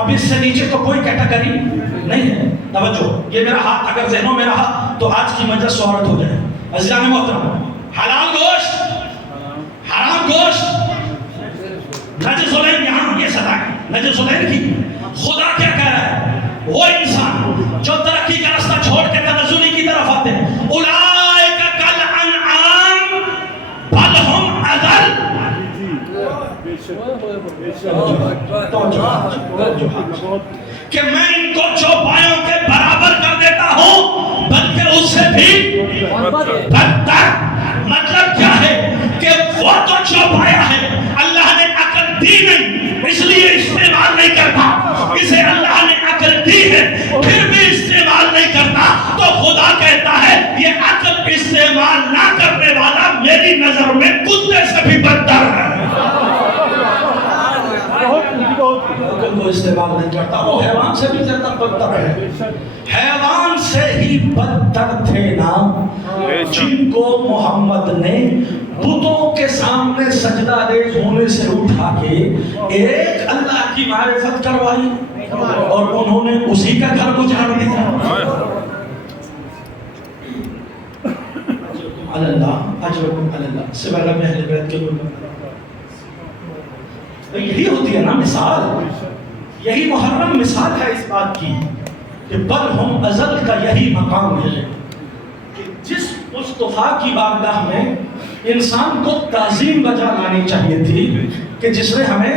اب اس سے نیچے تو کوئی کیٹیگری نہیں ہے. توجہ، یہ میرا ہاتھ اگر ذہنوں میں رہا تو آج کی مجلس سہولت ہو جائے. عزیزان محترم، حلال گوشت، حرام گوشت، نجس العین، یہاں یہ سزا ہے نجس العین کی. خدا کیا کہہ رہا ہے؟ وہ انسان جو ترقی کا راستہ چھوڑ کے تنزلی کی طرف آتے ہیں، اولئک کالانعام بل ہم اضل. کہ میں ان کو چوپایوں کے برابر کر دیتا ہوں بلکہ اس سے بھی بدتر. مطلب کیا ہے کہ وہ تو چوپایا ہے، اللہ نے عقل دی نہیں اس لیے استعمال نہیں کرتا. اسے اللہ نے عقل دی ہے پھر بھی استعمال نہیں کرتا، تو خدا کہتا ہے یہ عقل استعمال نہ کرنے والا میری نظر میں کتے سے بھی بدتر ہے. کو استعمال نہیں کرتا، وہ حیوان سے بھی زیادہ بدتر ہے. حیوان سے ہی بدتر تھے نا جن کو محمد نے بتوں کے سامنے سجدہ ریز ہونے سے اٹھا کے ایک اللہ کی معرفت کروائی اور انہوں نے اسی کا گھر گزار دیا. اللہ اجرکم اللہ سوائے رب اہل بیت کے لوگ. یہی ہوتی ہے نا مثال، یہی محرم مثال ہے اس بات کی کہ بل ہم ازل کا یہی مقام ہے کہ جس مصطفیٰ کی بارگاہ میں انسان کو تعظیم بجا لانی چاہیے تھی، کہ جس نے ہمیں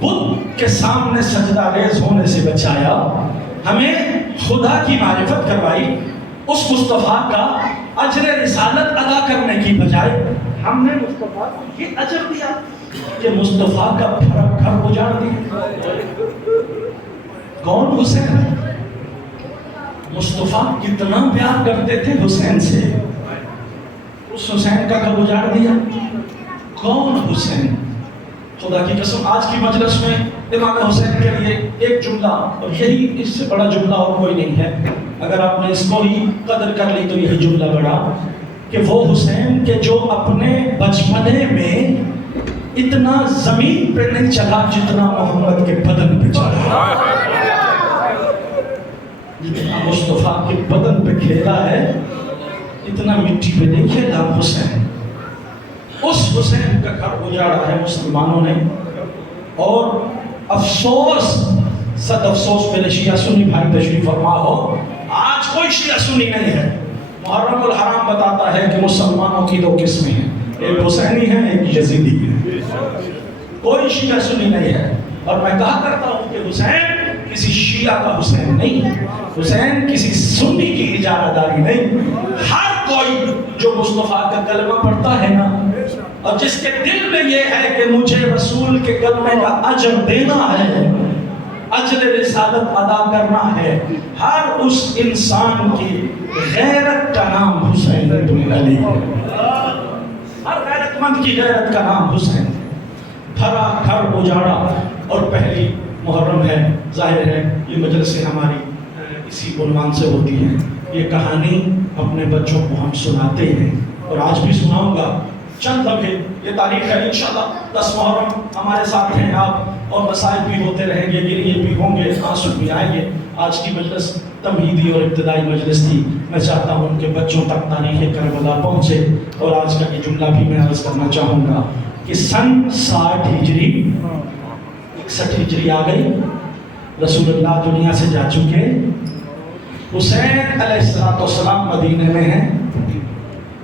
بت کے سامنے سجدہ ریز ہونے سے بچایا، ہمیں خدا کی معرفت کروائی، اس مصطفیٰ کا اجر رسالت ادا کرنے کی بجائے ہم نے مصطفیٰ کو یہ اجر دیا کہ مصطفیٰ کا پھرک گھر اجاڑ دیا. کون؟ حسین. مصطفیٰ کتنا پیار کرتے تھے حسین سے، اس حسین کا گھر اجاڑ دیا. کون حسین؟ خدا کی قسم آج کی مجلس میں امام حسین کے لیے ایک جملہ، اور یہی اس سے بڑا جملہ اور کوئی نہیں ہے، اگر آپ نے اس کو ہی قدر کر لی تو یہی جملہ بڑا، کہ وہ حسین کے جو اپنے بچپنے میں اتنا زمین پہ نہیں چلا جتنا محمد کے بدن پہ چلا، جتنا مصطفیٰ کے بدن پہ کھیلا ہے اتنا مٹی پہ نہیں کھیلا حسین. اس حسین کا گھر اجاڑا ہے مسلمانوں نے. اور افسوس، صد افسوس میرے شیعہ سنی بھائی تشریف فرما ہو، آج کوئی شیعہ سنی نہیں ہے. محرم الحرام بتاتا ہے کہ مسلمانوں کی دو قسمیں ہیں، ایک حسینی ہے ایک یزیدی ہے. کوئی شیعہ سنی نہیں ہے. اور میں کہا کرتا ہوں کہ حسین کسی شیعہ کا حسین نہیں، حسین کسی سنی کی اجارہ داری نہیں. ہر کوئی جو مصطفیٰ کا کلمہ پڑھتا ہے نا، اور جس کے دل میں یہ ہے کہ مجھے رسول کے کلمے کا اجر دینا ہے، اجر رسالت ادا کرنا ہے، ہر اس انسان کی غیرت کا نام حسین بن علی ہے. ہر غیرت مند کی غیرت کا نام حسین. بھرا گھر اجاڑا. اور پہلی محرم ہے، ظاہر ہے یہ مجلسیں ہماری اسی عنوان سے ہوتی ہیں. یہ کہانی اپنے بچوں کو ہم سناتے ہیں اور آج بھی سناؤں گا. چند لمحے، یہ تاریخ ہے انشاءاللہ 10 محرم ہمارے ساتھ ہیں آپ، اور مسائل بھی ہوتے رہیں گے، گریے بھی ہوں گے، آنسو بھی آئیں گے. آج کی مجلس تمہیدی اور ابتدائی مجلس تھی. میں چاہتا ہوں کہ بچوں تک تاریخ کربلا پہنچے. اور آج کا یہ جملہ بھی میں عرض کرنا چاہوں گا کہ سن 60 ہجری 61 ہجری آ گئی، رسول اللہ دنیا سے جا چکے، حسین علیہ السلام مدینے میں ہیں،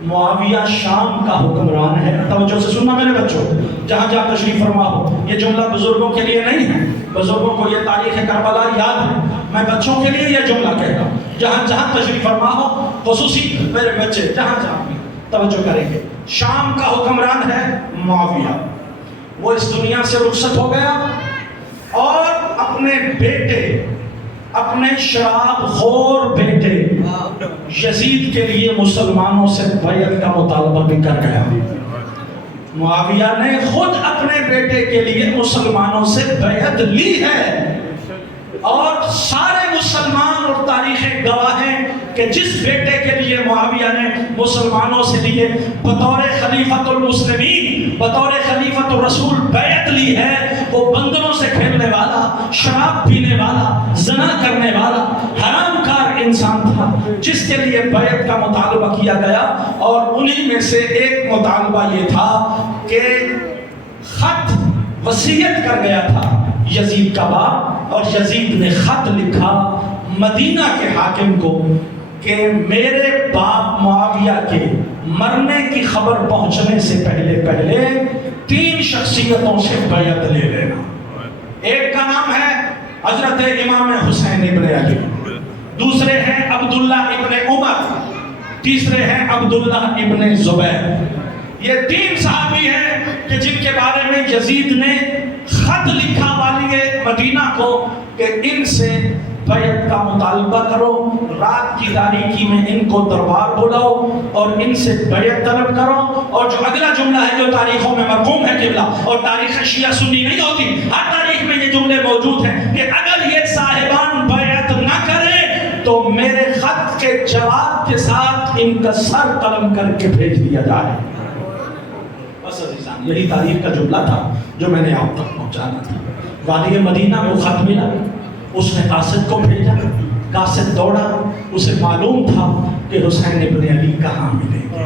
معاویہ شام کا حکمران ہے. توجہ سے سننا میرے بچوں، جہاں جہاں تشریف فرما ہو. یہ جملہ بزرگوں کے لیے نہیں ہے، بزرگوں کو یہ تاریخ کربلا یاد ہے. میں بچوں کے لیے یہ جملہ کہتا ہوں، جہاں جہاں تشریف فرما ہو، خصوصی میرے بچے جہاں جہاں بھی توجہ کریں گے. شام کا حکمران ہے معاویہ. وہ اس دنیا سے رخصت ہو گیا اور اپنے بیٹے، اپنے شراب خور بیٹے یزید کے لیے مسلمانوں سے بیعت کا مطالبہ بھی کر گیا. معاویہ نے خود اپنے بیٹے کے لیے مسلمانوں سے بیعت لی ہے، اور سارے مسلمان اور تاریخیں گواہ ہیں کہ جس بیٹے کے لیے معاویہ نے مسلمانوں سے لیے بطور خلیفۃ المسلمین، بطور خلیفۃ الرسول بیعت لی ہے، وہ بندروں سے کھیلنے والا شراب پینے والا، زنا کرنے والا، حرام کار انسان تھا جس کے لیے بیعت کا مطالبہ کیا گیا، اور انہی میں سے ایک مطالبہ یہ تھا کہ خط وصیت کر گیا تھا یزید کا باپ، اور یزید نے خط لکھا مدینہ کے حاکم کو کہ میرے باپ معاویہ کے مرنے کی خبر پہنچنے سے پہلے 3 شخصیتوں سے بیعت لے لینا۔ ایک کا نام ہے حضرت امام حسین ابن علی، دوسرے ہیں عبداللہ ابن عمر، تیسرے ہیں عبداللہ ابن زبیر۔ یہ 3 صحابی ہیں کہ جن کے بارے میں یزید نے خط لکھا والی مدینہ کو کہ ان سے بیعت کا مطالبہ کرو، رات کی تاریکی میں ان کو دربار بلاؤ اور ان سے بیعت طلب کرو۔ اور جو اگلا جملہ ہے جو تاریخوں میں مرقوم ہے قبلہ، اور تاریخ شیعہ سنی نہیں ہوتی، ہر تاریخ میں یہ جملے موجود ہیں کہ اگر یہ صاحبان بیعت نہ کریں تو میرے خط کے جواب کے ساتھ ان کا سر قلم کر کے بھیج دیا جائے۔ بس عزیزان، یہی تاریخ کا جملہ تھا جو میں نے آپ تک پہنچانا تھا۔ والی مدینہ میں وہ خط ملا، اس نے قاصد کو بھیجا، قاصد دوڑا، اسے معلوم تھا کہ حسین ابن علی کہاں ملیں گے۔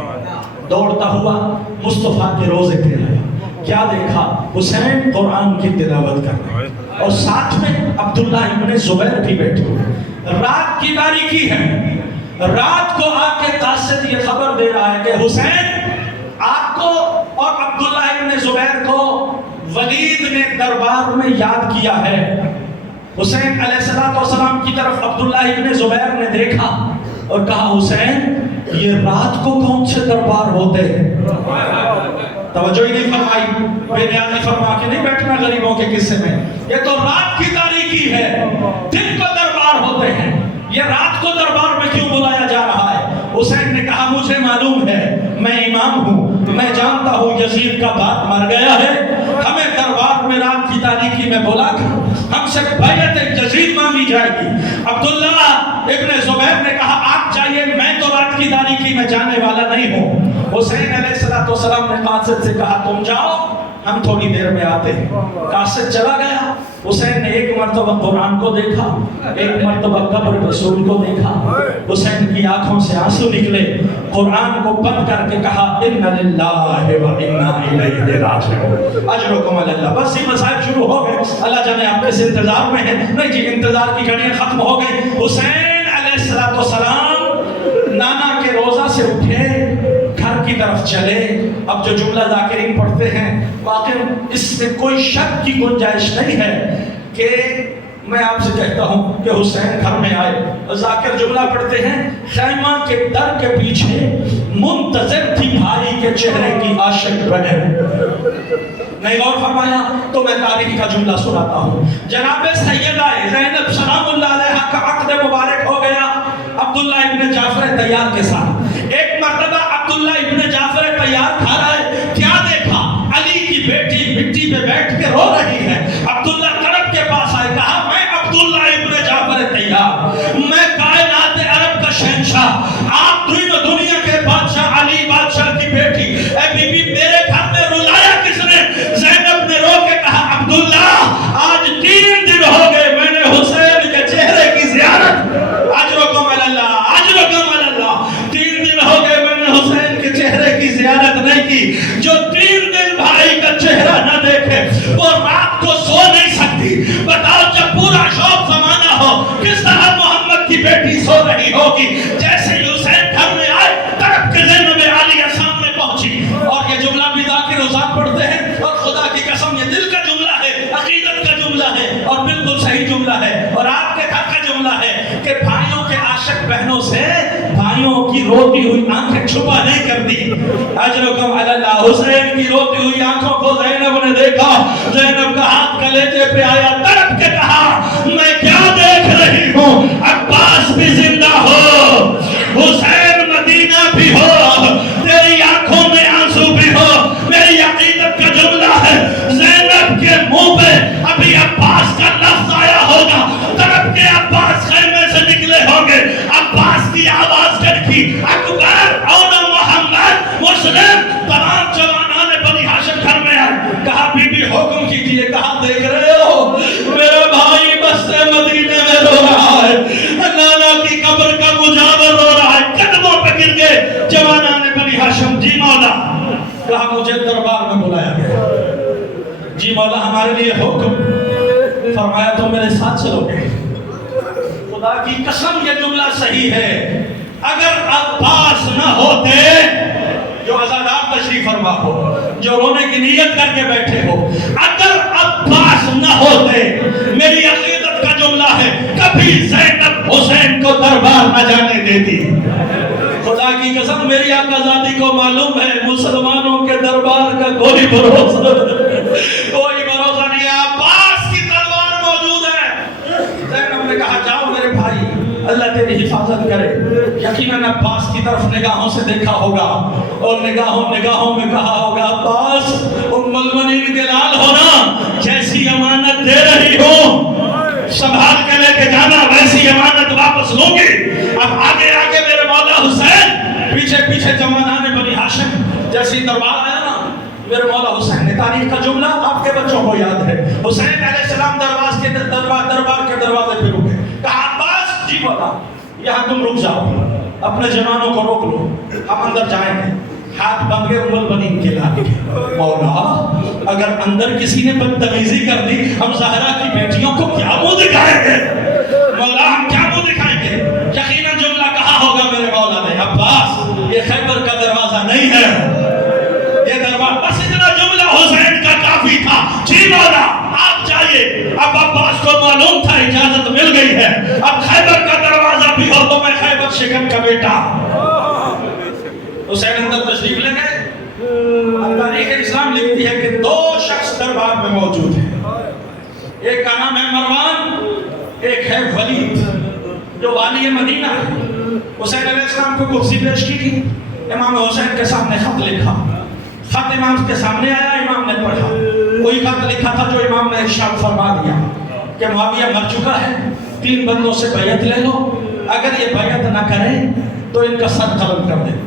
دوڑتا ہوا مصطفیٰ کے روضے پہ آیا، کیا دیکھا؟ حسین قرآن کی تلاوت کر رہے اور ساتھ میں عبداللہ ابن زبیر بھی بیٹھے ہوئے۔ رات کی تاریکی ہے، رات کو آ کے قاصد یہ خبر دے رہا ہے کہ حسین آپ کو اور عبداللہ ابن زبیر کو ولید نے دربار میں یاد کیا ہے۔ حسین علیہ السلام کی طرف عبداللہ ابن زبیر نے دیکھا اور کہا حسین یہ رات کو کون سے دربار ہوتے ہیں؟ توجہ ہی نہیں فرمائی، بے نیازی فرما کے نہیں بیٹھنا غریبوں کے قصے میں۔ یہ تو رات کی تاریکی ہے، دن کو دربار ہوتے ہیں، یہ رات کو دربار میں کیوں بلایا جا رہا ہے؟ حسین نے کہا مجھے معلوم ہے، میں امام ہوں، میں جانتا ہوں یزید کا باپ مر گیا ہے، ہمیں دربار میں رات کی تاریکی میں بلا کر ہم سے بیعت یزید مانگی جائے گی۔ عبداللہ ابن زبیر نے کہا آپ جائیے، میں تو رات کی تاریکی میں جانے والا نہیں ہوں۔ حسین علیہ السلام نے قاصد سے کہا تم جاؤ، ہم تھوڑی دیر میں آتے ہیں۔ قاصد چلا گیا۔ حسین نے ایک مرتبہ قرآن کو دیکھا، ایک مرتبہ قبر رسول کو دیکھا۔ حسین کی آنکھوں سے آنسو نکلے، قرآن کو بند کر کے کہا اِنَّ لِلَّهِ وَإِنَّا إِلَيْهِ رَاجِعُونَ۔ اجرکم علی اللہ۔ بس یہ مصائب شروع ہو گئے، اللہ جانے آپ کس انتظار میں ہیں۔ نہیں جی، انتظار کی گھڑیاں ختم ہو گئی۔ حسین علیہ السلام نانا کے روضہ سے اٹھے، گھر کی طرف چلے۔ اب جو جملہ ذاکرین پڑھتے ہیں واقعی اس میں کوئی شک کی گنجائش نہیں ہے کہ میں آپ سے کہتا ہوں کہ حسین گھر میں آئے، ذاکر جملہ پڑھتے ہیں خیمہ کے در کے پیچھے منتظر تھی بھائی کے چہرے کی عاشق بہن۔ نہیں غور فرمایا تو میں تاریخ کا جملہ سناتا ہوں۔ جناب سیدہ زینب سلام اللہ علیہا کا عقد مبارک ہو گیا عبداللہ ابن جعفر طیار کے ساتھ۔ ایک مرتبہ عبداللہ ابن جعفر طیار کھا رہا ہے، کیا دیکھا؟ علی کی بیٹی مٹی پہ بیٹھ کے رو رہی ہے۔ عبداللہ تڑپ کے پاس آئے، کہا میں عبداللہ ابن جعفر طیار، میں کائنات عرب کا شہنشاہ، آپ دنیا کے بادشاہ علی بادشاہ کی بیٹی، اے بی بی میرے گھر میں رلایا کس نے؟ زینب نے رو کے کہا عبداللہ آج 3 دن ہو گئے میں نے حسین کے چہرے کی زیارت، اجرکم علی اللہ، اجرکم علی اللہ، 3 دن ہو گئے میں نے حسین کے چہرے کی زیارت نہیں کی۔ جو 3 دن بھائی کا چہرہ نہ دیکھے وہ رات کو سو نہیں سکتی۔ بتاؤ جب پورا شوق زمانہ ہو کس طرح محمد کی بیٹی سو رہی ہوگی؟ جیسے حسین گھر میں آئے تڑپ کے زینب عالیہ سامنے پہنچی۔ اور یہ جملہ بھی ذاکر حسین پڑھتے ہیں، اور خدا کی قسم یہ دل کا جملہ ہے، عقیدت کا جملہ ہے، اور بالکل صحیح جملہ ہے، اور آپ کے گھر کا جملہ ہے کہ بھائیوں کے عاشق بہنوں سے بھائیوں کی روتی ہوئی آنکھیں چھپا نہیں کرتی۔ اجرکم علی اللہ۔ حسین کی روتی ہوئی آنکھوں کو زینب نے دیکھا، زینب کا ہاتھ کلیجے پہ آیا، تڑپ کے کہا میں کیا دیکھ رہی ہوں؟ عباس بھی زندہ ہو، حسین مدینہ بھی ہو، تیری آنکھوں میں آنسو بھی ہو۔ میری عقیدت کا جملہ ہے زینب کے منہ پہ ابھی عباس کا لفظ آیا ہوگا، تڑپ کے عباس خیمے سے نکلے ہوں گے، عباس کی آواز کڑکی، اکبر اور محمد مسلم تمام جوانان بنی ہاشم گھر میں آئے۔ کہا بی بی حکم کیجئے۔ کہا دیکھ رہے ہو میرا بھائی یہ حکم فرمایا تو میرے ساتھ چلو گے؟ خدا کی قسم یہ جملہ صحیح ہے، اگر عباس نہ ہوتے جو عزادار تشریف فرما ہو، جو رونے کی نیت کر کے بیٹھے ہو، اگر عباس نہ ہوتے، میری عقیدت کا جملہ ہے، کبھی زینب حسین کو دربار نہ جانے دیتی۔ خدا کی قسم میری آقازادی کو معلوم ہے مسلمانوں کے دربار کا کوئی بھروسہ نہیں ہے، عباس کی تلوار موجود ہے۔ زینب نے کہا جاؤ میرے بھائی، اللہ تیری حفاظت کرے۔ یقیناً عباس کی طرف نگاہوں سے دیکھا ہوگا اور نگاہوں میں کہا ہوگا عباس ام المؤمنین کے لال ہونا، جیسی امانت دے رہی ہوں سنبھال کے لے کے جانا، ویسی امانت واپس لوں گی۔ اب آگے آگے میرے مولا حسین، پیچھے پیچھے جوانان بنی ہاشم، جیسی دربار آیا نا میرے مولا حسین نے، تاریخ کا جملہ آپ کے بچوں کو یاد ہے، حسین علیہ السلام دربار کے دروازے پہ رکے، کہا عباس جی بولا یہاں تم رک جاؤ، اپنے جوانوں کو روک لو، ہم اندر جائیں گے۔ ہاتھ بن گئے ام المؤمنین کے لال کے، مولا اگر اندر کسی نے بدتمیزی کر دی ہم زہرا کی بیٹیوں کو کیا منہ دکھائیں گے؟ مولا ہم کیا منہ دکھائیں گے؟ یقیناً جملہ کہا ہوگا میرے مولا نے عباس یہ خیبر کا دروازہ نہیں ہے، یہ دروازہ بس اتنا جملہ حسین کا کافی تھا، جی مولا آپ جائیے۔ اب عباس کو معلوم تھا اجازت مل گئی ہے، اب خیبر کا دروازہ بھی ہو تو میں خیبر شکن کا بیٹا۔ حسین اندر تشریف لے گئے۔ تاریخ اسلام لکھتی ہے کہ دو شخص دربار میں موجود ہیں، ایک کا نام ہے مروان، ایک ہے ولید جو والی مدینہ ہے۔ حسین علیہ السلام کو کرسی پیش کی تھی، امام حسین کے سامنے خط لکھا، خط امام کے سامنے آیا، امام نے پڑھا، وہی خط لکھا تھا جو امام نے ارشاد فرما دیا کہ معاویہ مر چکا ہے، 3 بندوں سے بیعت لے لو، اگر یہ بیعت نہ کریں تو ان کا سر قلم کر دیں۔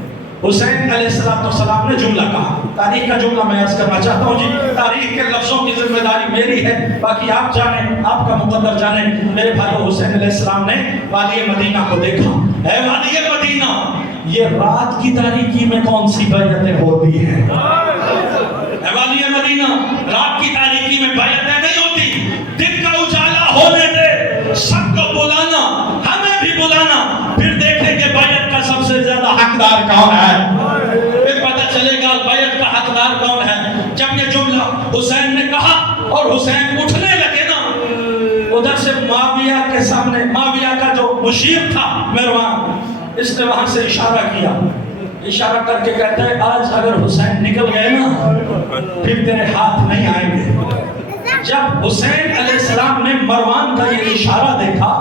حسین علیہ السلام نے جملہ کہا، تاریخ کا جملہ میں عرض کرنا چاہتا ہوں جی، تاریخ کے لفظوں کی ذمہ داری میری ہے، باقی آپ جانیں، آپ کا مقدر جانیں۔ میرے بھائیو حسین علیہ السلام نے والی مدینہ کو دیکھا، اے والی مدینہ یہ رات کی تاریکی میں کون سی بیعتیں ہوتی ہیں؟ اے والی مدینہ رات کی تاریکی میں بیعتیں نہیں ہوتی، دن کا اجالا ہونے دے، سب کو بلانا، ہمیں بھی بلانا، پھر دیکھیں کہ بیعت کا سب سے زیادہ حقدار کون ہے، پھر پتہ چلے گا بیعت کا حقدار کون ہے۔ جب یہ جملہ حسین نے کہا اور حسین اٹھنے لگے نا، ادھر سے معاویہ کے سامنے، معاویہ کا جو مشیر تھا مروان، اس نے وہاں سے اشارہ کیا، اشارہ کر کے کہتا ہے آج اگر حسین نکل گئے نا پھر تیرے ہاتھ نہیں آئیں گے۔ جب حسین علیہ السلام نے مروان کا یہ اشارہ دیکھا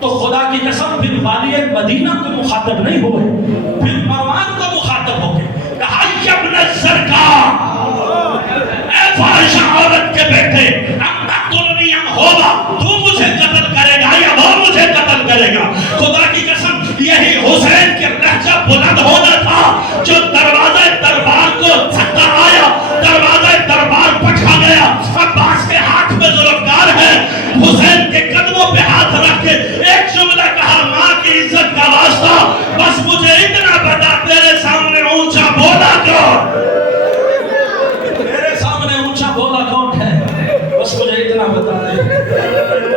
تو خدا کی قسم پھر والی مدینہ کو مخاطب نہیں ہوئے، پھر مروان کو مخاطب ہو گئے، کہا ابن الزرقاء، اے فاحشہ عورت کے بیٹے، اب تقتلنی ام ہوگا، تو مجھے قتل کرے گا یا وہ مجھے قتل کرے گا؟ خدا کی قسم یہی حسین کے لہجہ بلند ہونا تھا جو دروازہ دربار کو دھکا آیا، دروازہ دربار پٹھا گیا، عباس کے ہاتھ میں ذوالفقار ہے، حسین کے قدموں پہ ہاتھ رکھ کے ایک جملہ کہا، ماں کی عزت کا واسطہ بس مجھے اتنا بتا، تیرے سامنے اونچا بولا کیوں؟ تیرے سامنے اونچا بولا کون ہے؟ بس مجھے اتنا بتا دے۔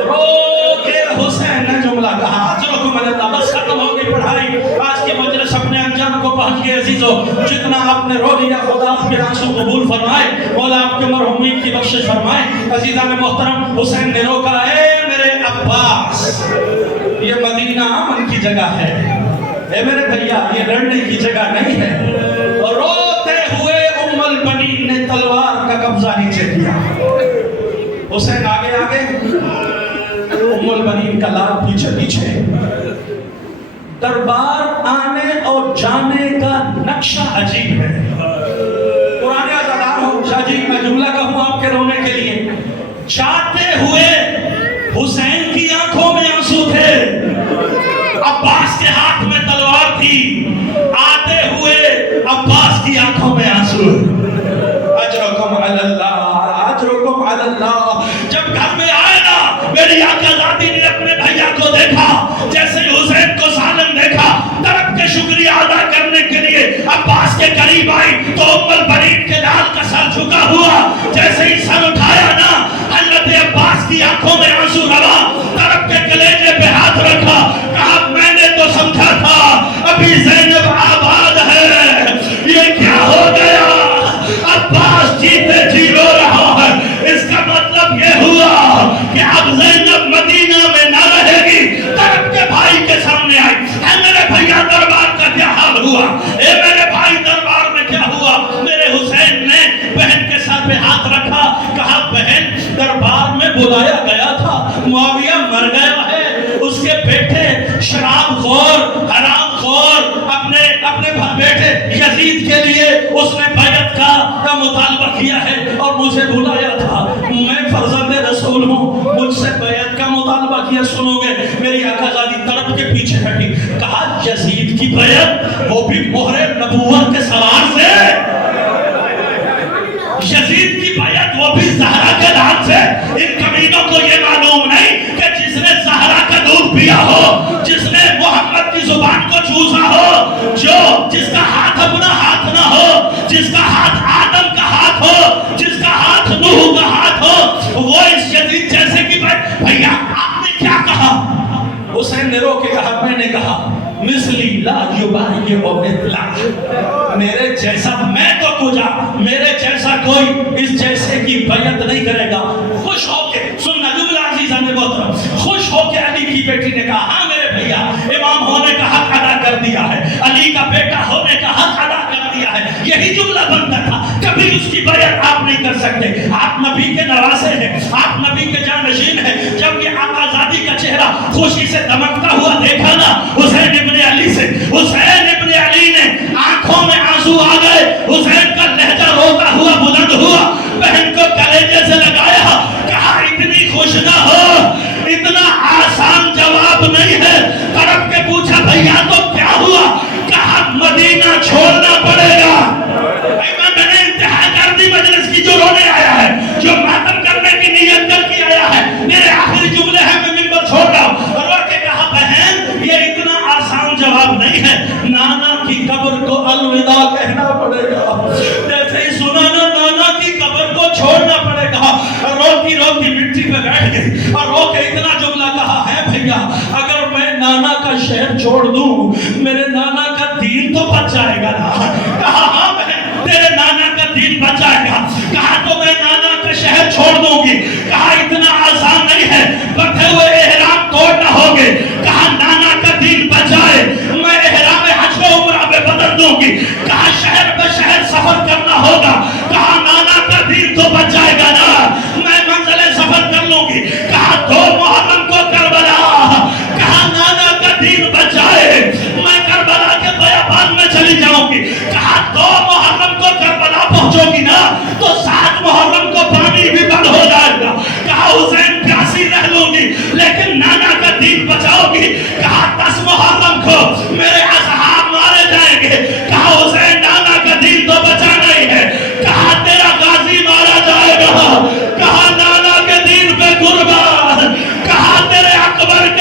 رو کے حسین نے جملہ کہا، اجرکم علی اللہ، بس ختم ہو گئی پڑھائی، آج کی مجلس اپنے انجام کو پہنچ گئے عزیزو، جتنا آپ نے رو لیا خدا آپ کے آنسو قبول فرمائے، مولا آپ کے مرحومین کی بخشش فرمائے۔ عزیزان محترم حسین نے روکا، اے میرے عباس یہ مدینہ امن کی جگہ ہے، اے میرے بھیا یہ لڑنے کی جگہ نہیں ہے۔ اور روتے ہوئے ام المؤمنین نے تلوار کا قبضہ نیچے کیا، حسین آگے آگے، ام المؤمنین کا لال پیچھے پیچھے۔ دربار آنے اور جانے کا نقشہ عجیب ہے، پرانے عزادار ہوں شاہ جی میں جملہ کہوں آپ کے رونے کے لیے، جاتے ہوئے حسین کی آنکھوں میں آنسو تھے، عباس کے ہاتھ میں تلوار تھی، آتے ہوئے عباس کی آنکھوں میں آنسو۔ اجرکم علی اللہ، اجرکم علی اللہ۔ جب گھر میں آئے نا میری آقا ذاتی نے اپنے بھیا کو دیکھا، جیسے ہی حسین کو سالم دیکھا، طرف کے شکریہ ادا کرنے کے لیے عباس کے قریب آئی تو ام المؤمنین کے لال کا سر جھکا ہوا، جیسے ہی سر اٹھایا نا حضرت عباس کی آنکھوں میں آنسو روا، تڑپ کے کلیجے پہ ہاتھ رکھا، کہا میں نے تو سمجھا تھا ابھی زینب آباد ہے، یہ کیا ہو گیا؟ عباس جیتے جی رو رہا ہے، اس کا مطلب یہ ہوا کہ اب زینب مدینہ میں نہ رہے گی۔ تڑپ کے بھائی کے سامنے آئی، اے میرے بھیا دربار کا کیا حال ہوا؟ اے میرے بھائی دربار میں کیا ہوا؟ میرے حسین نے بہن کے سر پہ ہاتھ رکھا، کہا بہن دربار میں بلایا گیا تھا، معاویہ مر گیا ہے، اس کے بیٹے شراب خور حرام خور اپنے بیٹے یزید کے لیے اس نے بیعت کا مطالبہ کیا ہے اور مجھے بلایا تھا، میں فرزند رسول ہوں، مجھ سے بیعت کا مطالبہ کیا، سنو گے؟ میری آقا زادی تڑپ کے پیچھے ہٹی، کہا یزید کی بیعت، وہ بھی مہر نبوت کے سوار سے، یزید کی بیعت وہ بھی زہرا کے دانت سے۔ ان کمینوں کو یہ معلوم نہیں کہ جس نے زہرا کا دودھ پیا ہو، جس نے محمد کی زبان کو چوسا ہو، جس کا ہاتھ اپنا ہاتھ نہ ہو، جس کا ہاتھ آدم کا ہاتھ ہو، جس کا ہاتھ نوح کا ہاتھ ہو، وہ اس یزید جیسے کی بیعت۔ بھیا آپ نے کیا کہا؟ حسین نے رو کے کہا، میں نے کہا مثلی لا یبایع مثلہ، میرے جیسا میں تو کجا، میرے جیسا کوئی اس جیسے کی بیعت نہیں کرے گا۔ خوش ہو کے سننا جملہ عزیزہ نے بہت خوش ہو کے علی کی بیٹی نے کہا، ہاں میرے بھیا امام ہونے کا حق ادا کر دیا ہے، علی کا بیٹا ہونے کا حق ادا کر دیا ہے، یہی جملہ بنتا تھا، کبھی اس کی بیعت آپ نہیں کر سکتے، آپ نبی کے نواسے ہیں، آپ نبی کے جانشین ہیں۔ جب یہ آزادی کا چہرہ خوشی سے دمکتا ہوا دیکھا نا حسین ابن علی سے، حسین ابن علی نے آنکھوں میں آنسو آ گئے، حسین کا لہجہ روتا ہوا بلند ہوا، بہن کو کلیجے سے لگایا، کہا اتنی خوش نہ ہو، اتنا آسان جواب نہیں ہے۔ تڑپ کے پوچھا بھیا تو کیا ہوا؟ کہا مدینہ چھوڑنا پڑے گا۔ میں نے انتہا کر دی مجلس کی، جو رونے آیا ہے، جو ماتم کرنے کی نیت کر کے آیا ہے، میرے آخری جملے ہیں، میں منبر چھوڑ رہا ہوں، رو کے کہا بہن یہ اتنا آسان جواب نہیں ہے، نانا کی قبر کو الوداع کہنا پڑے گا، جیسے ہی سنا نا نانا کی قبر کو چھوڑنا پڑے گا۔ روتی روتی مٹی پہ بیٹھ گئی اور رو کے اتنا جملہ کہا ہے بھیا اگر میں نانا کا شہر چھوڑ دوں میرے نانا کا دین تو بچ جائے گا نا؟ کہا ہاں بہن تیرے نانا کا دین بچ جائے گا۔ کہا تو میں نانا کا شہر چھوڑ دوں گی۔ کہا اتنا آسان نہیں ہے، بندھے ہوئے احرام توڑنا ہوگے۔ کہا نانا کا دین بچ جائے میں احرام حج و عمرہ میں بدل دوں گی۔ کہا شہر بہ شہر سفر کرنا ہوگا۔ کہا نانا کا دین تو بچ جائے گا نا، میں منزل سفر کر لوں گی۔ کہا 2 محرم کو کربلا، کہا نانا کا دین بچ جائے میں کربلا کے بیابان میں چلی جاؤں گی۔ کہا 2 محرم کو کربلا پہنچو گی نا تو 7 محرم کو پانی بھی بند ہو جائے گا۔ کہا حسین پیاسی رہ لوں گی لیکن نانا کا دین بچاؤ گی۔ کہا 10 محرم کو میرے اصحاب مارے جائیں گے۔ کہا حسین نانا کا دین تو بچا نہیں ہے۔ کہا تیرا غازی مارا جائے گا۔ کہا نانا کے دین پہ قربان، کہا تیرے اکبر کے